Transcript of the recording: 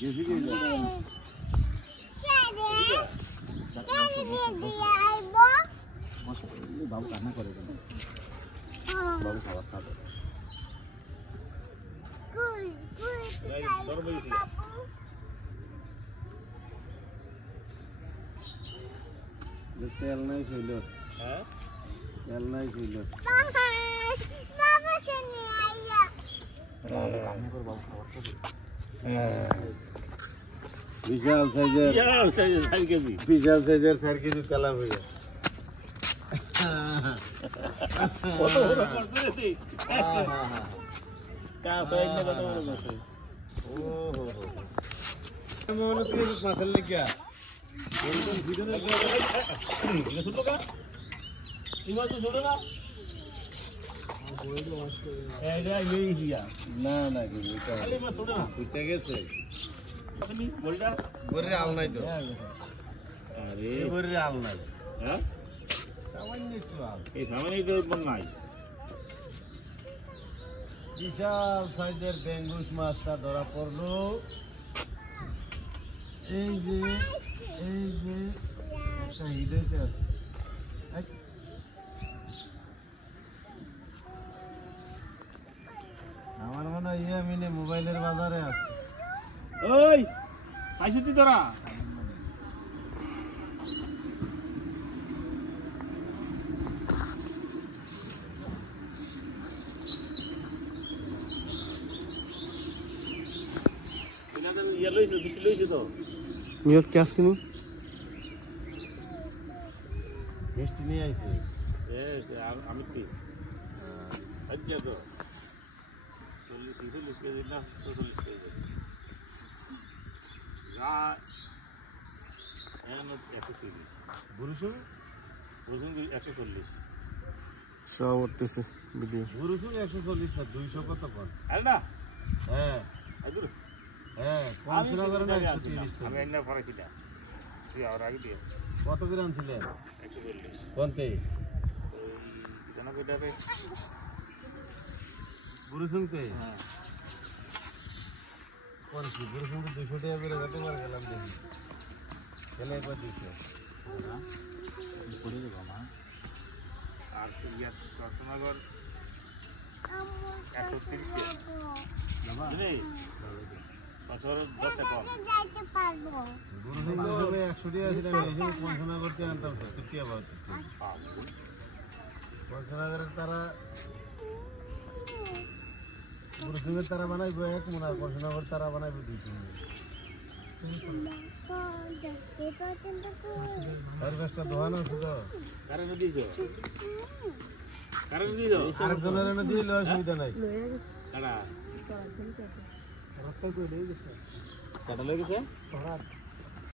গেছি কি যা বাবু কান্না করে কেন বাবু খাবার খাবে তেল নাই ছিল হ্যাঁ তেল নাই ছিল বিশাল সাইজের 4 কেজি বিশাল সাইজের 4 কেজি তেলা হয়ে কত বড় করতে কাজ হয় না কত বড় আছে ওহো মনে কি মাছের লাগিয়া এরকম ভিডিও না এটা ছোট কা ইমাজ তো ছোট না এইটা এই দিয়া না না কি এটা খালি মাছ ছোট না উঠে গেছে আপনি বড়িটা বড়ি আল নাই তো আরে বড়ি আল নাই হ্যাঁ সামান্য একটু আল এই সামান্য একটু কোন নাই বিশাল সাইজের বেঙ্গুস মাছটা ধরা পড়লো এই যে একটা হিডেতে আছে আমার মনে হয় আমি মোবাইলের বাজারে আছে ওই আইছিস তুই তোরা ইয়া লইছো বেশি লইছো তো মিয়াজ ক্যাশ কিনি মিষ্টি নিয়ে আইছে আমি কি আচ্ছা তো 40 কেজি না 40 কেজি যা এনে 130 বুরুসুন 140 সব উঠতেছে ভিডিও বুরুসুন 140 না 200 কত কর আরে না হ্যাঁ আইদুর হ্যাঁ কোন সুনাগরে না আমি এনে ফরাইছি না তুই আর আগে দিও কত গ্রাম ছিল 140 কোনতে ওই জানা কইটাবে বুরুসুন কে হ্যাঁ কোন কি বুরুসুন 200 টাকা করে কত বার গেলাম দেখি চলে একবার দিতে না পড়ে দেব মা আর ইয়া সুনাগর 130 বাবা রে বছর 10 টাকা যাইতে পারবো বুরুসুন 100 টাকা ছিল আমি এই কোন সুনাগর তে আনতাম 70 টাকা বাদ কোন সুনাগরের তারা বুরুসুনের তারা বানাইবো 1 মন আর কোনসুনাগর তারা বানাইবো 2 মন আর বেশটা দোহানো ছিল কারণে দিছো আরেকজনের এনে দিয়ে লয় সুবিধা নাই কাটা রাস্তায় কই দিয়ে গেছে কাটা লয়ে গেছে